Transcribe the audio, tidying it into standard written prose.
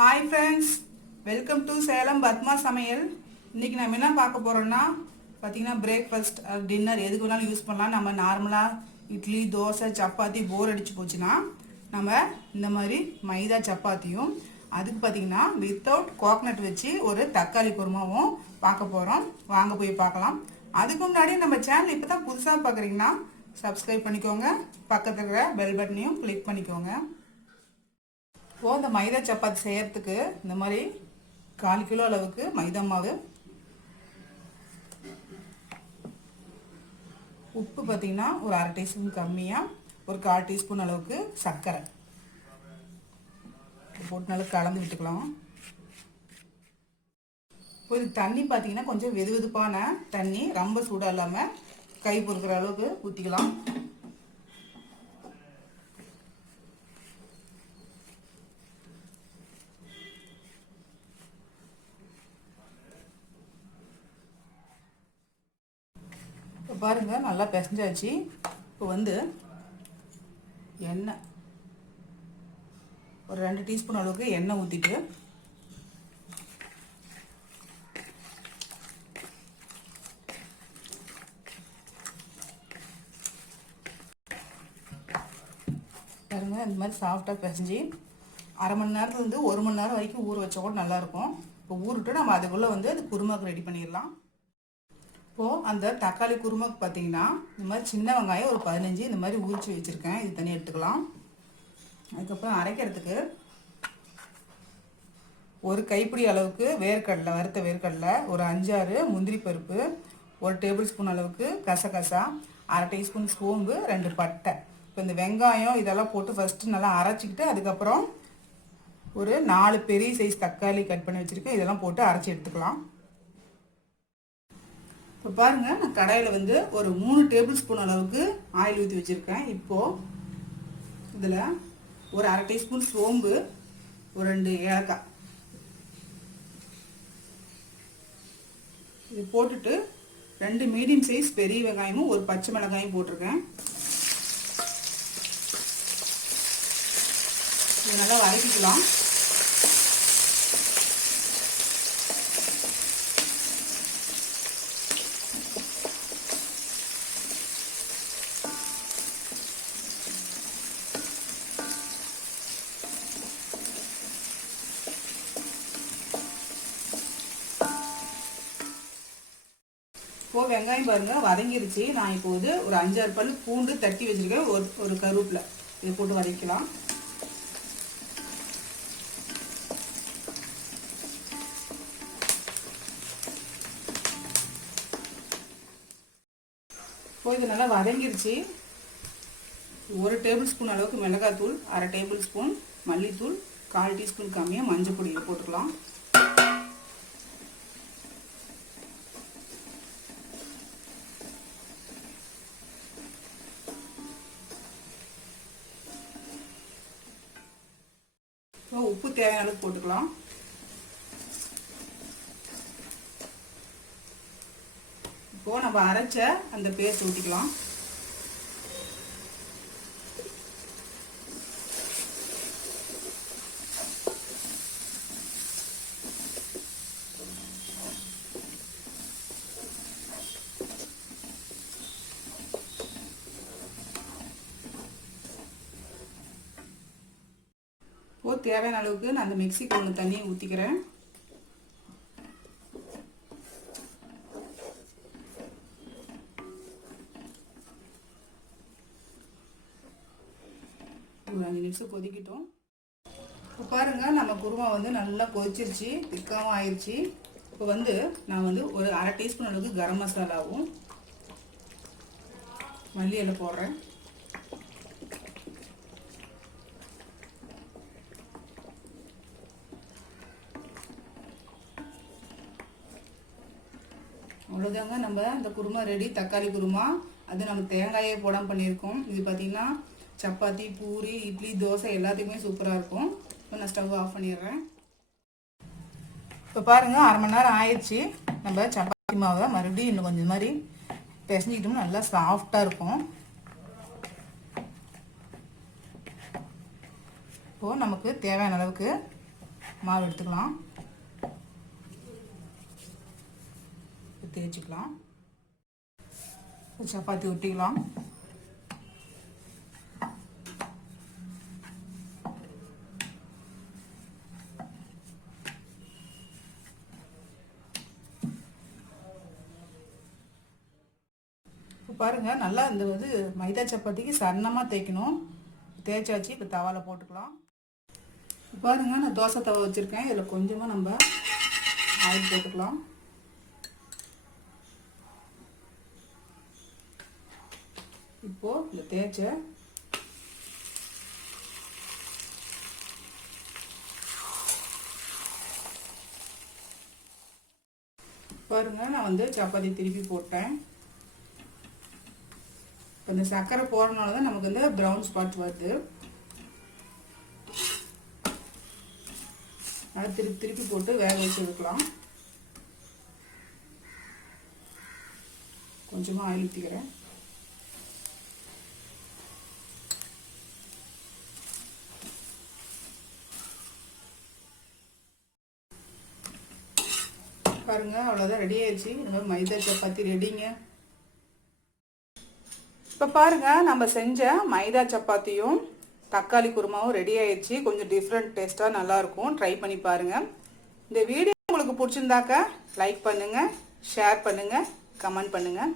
Hi friends, welcome to Salem Padma சமையல். இன்றைக்கி நம்ம என்ன பார்க்க போகிறோம்னா பார்த்திங்கன்னா பிரேக்ஃபாஸ்ட் டின்னர் எதுக்கு வேணாலும் யூஸ் பண்ணலாம். நம்ம நார்மலாக இட்லி தோசை சப்பாத்தி போர் அடிச்சு போச்சுன்னா நம்ம இந்த மாதிரி மைதா சப்பாத்தியும் அதுக்கு பார்த்திங்கன்னா வித்தவுட் கோகனட் வச்சு ஒரு தக்காளி குருமாவும் பார்க்க போகிறோம். வாங்க போய் பார்க்கலாம். அதுக்கு முன்னாடி நம்ம சேனல் இப்போ தான் புதுசாக பார்க்குறீங்கன்னா சப்ஸ்கிரைப் பண்ணிக்கோங்க, பக்கத்தில் இருக்கிற பெல் பட்டனையும் கிளிக் பண்ணிக்கோங்க. இப்போது இந்த மைதா சப்பாத்தி செய்யறதுக்கு இந்த மாதிரி 1/4 கிலோ அளவுக்கு மைதா மாவு, உப்பு பார்த்திங்கன்னா ஒரு 1/2 டீஸ்பூன் கம்மியாக ஒரு 1/4 டீஸ்பூன் அளவுக்கு சர்க்கரை போட்டு நல்லா கலந்து விட்டுக்கலாம். இப்போ இது தண்ணி பார்த்திங்கன்னா கொஞ்சம் வெது வெதுப்பான தண்ணி, ரொம்ப சூடாக இல்லாமல் கை பொறுக்கிற அளவுக்கு ஊற்றிக்கலாம். இப்போ பாருங்கள் நல்லா பிசைஞ்சாச்சு. இப்போ வந்து எண்ணெய் ஒரு 2 டீஸ்பூன் அளவுக்கு எண்ணெய் ஊற்றிட்டு பாருங்கள் இந்த மாதிரி சாஃப்டாக பிசைஞ்சு 1/2 மணி நேரத்துலேருந்து 1 மணி நேரம் வரைக்கும் ஊற வச்சா கூட நல்லாயிருக்கும். இப்போ ஊறிட்டு நம்ம அதுக்குள்ளே வந்து அது குருமாக்கு ரெடி பண்ணிடலாம். இப்போது அந்த தக்காளி குருமாக்கு பார்த்தீங்கன்னா இந்த மாதிரி சின்ன வெங்காயம் ஒரு 15 இந்த மாதிரி உரிச்சு வச்சுருக்கேன். இது தனியாக எடுத்துக்கலாம். அதுக்கப்புறம் அரைக்கிறதுக்கு ஒரு கைப்பிடி அளவுக்கு வேர்க்கடலை, வறுத்த வேர்க்கடலை, ஒரு 5-6 முந்திரி பருப்பு, ஒரு டேபிள் ஸ்பூன் அளவுக்கு கசகசா, 1/2 டீஸ்பூன் சோம்பு, 2 பட்டை. இப்போ இந்த வெங்காயம் இதெல்லாம் போட்டு ஃபஸ்ட்டு நல்லா அரைச்சிக்கிட்டு அதுக்கப்புறம் ஒரு 4 பெரிய சைஸ் தக்காளி கட் பண்ணி வச்சுருக்கேன். இதெல்லாம் போட்டு அரைச்சி எடுத்துக்கலாம். இப்போ பாருங்கள், நான் கடாயில் வந்து ஒரு 3 டேபிள் ஸ்பூன் அளவுக்கு ஆயில் ஊற்றி வச்சுருக்கேன். இப்போது இதில் ஒரு 1/2 டீஸ்பூன் சோம்பு, ஒரு 2 ஏலக்காய் இது போட்டுட்டு 2 மீடியம் சைஸ் பெரிய வெங்காயமும் ஒரு பச்சை மிளகாயும் போட்டிருக்கேன். இது நல்லா வதக்கிக்கலாம். இப்போது வெங்காயம் பாருங்கள் வதங்கிருச்சு. நான் இப்போது ஒரு 5-6 பல் பூண்டு தட்டி வச்சுருக்கேன். ஒரு கருவேப்பிலை இதை போட்டு வதக்கலாம். இப்போ இது நல்லா வதங்கிருச்சு. 1 டேபிள் ஸ்பூன் அளவுக்கு மிளகாத்தூள், 1/2 டேபிள் ஸ்பூன் மல்லித்தூள், 1/4 டீஸ்பூன் கம்மியாக மஞ்சள் பொடி போட்டுக்கலாம். உப்பு தேவையான அளவுக்கு போட்டுக்கலாம். இப்போ நம்ம அரைச்ச அந்த பேஸ்ட் ஊற்றிக்கலாம். தேவையான அளவுக்கு நான் அந்த மிக்ஸிக்கு ஒன்று தண்ணியை ஊற்றிக்கிறேன். ஒரு 5 நிமிஷம் கொதிக்கிட்டோம். இப்போ பாருங்கள், நம்ம குருமா வந்து நல்லா கொதிச்சிருச்சு, திக்காவும் ஆயிடுச்சு. இப்போ வந்து நான் வந்து ஒரு 1/2 டீஸ்பூன் அளவுக்கு கரம் மசாலாவும் மல்லி இலை போடுறேன். அவ்வளோதாங்க, நம்ம இந்த குருமா ரெடி. தக்காளி குருமா, அது நம்ம தேங்காயே போடாமல் பண்ணியிருக்கோம். இது பார்த்திங்கன்னா சப்பாத்தி, பூரி, இட்லி, தோசை எல்லாத்துக்குமே சூப்பராக இருக்கும். இப்போ நான் ஸ்டவ் ஆஃப் பண்ணிடுறேன். இப்போ பாருங்கள், 1/2 மணி நேரம் ஆயிடுச்சு. நம்ம சப்பாத்தி மாவை மறுபடியும் இன்னும் கொஞ்சம் மாதிரி பிசைஞ்சிக்கிட்டோம்னா நல்லா சாஃப்டாக இருக்கும். இப்போது நமக்கு தேவையான அளவுக்கு மாவு எடுத்துக்கலாம், தேய்ச்சிக்கலாம், சப்பாத்தி ஒட்டிக்கலாம். பாருங்க, நல்லா இந்த மைதா சப்பாத்திக்கு சன்னமாக தேய்க்கணும். தேய்ச்சாச்சு. இப்போ தவாவில் போட்டுக்கலாம். பாருங்க, நான் தோசை தவா வச்சுருக்கேன். இதில் கொஞ்சமாக நம்ம ஆயில் போட்டுக்கலாம். இப்போது இந்த தேய்ச்ச பாருங்க, நான் சப்பாத்தி திருப்பி போட்டேன். இப்போ இந்த சர்க்கரை போடுறதுனால தான் நமக்கு ப்ரௌன் ஸ்பாட் வருது. அதை திருப்பி போட்டு வேக வச்சு எடுக்கலாம். கொஞ்சமாக ஆயில் ஊற்றிக்கிறேன். பாருங்க, அவ்வளோதான், ரெடி ஆயிடுச்சு. இந்த மாதிரி மைதா சப்பாத்தி ரெடிங்க. இப்போ பாருங்க, நம்ம செஞ்ச மைதா சப்பாத்தியும் தக்காளி குருமாவும் ரெடி ஆயிடுச்சு. கொஞ்சம் டிஃப்ரெண்ட் டேஸ்ட்டாக நல்லாயிருக்கும். ட்ரை பண்ணி பாருங்கள். இந்த வீடியோ உங்களுக்கு பிடிச்சிருந்தாக்க லைக் பண்ணுங்கள், ஷேர் பண்ணுங்கள், கமெண்ட் பண்ணுங்கள்.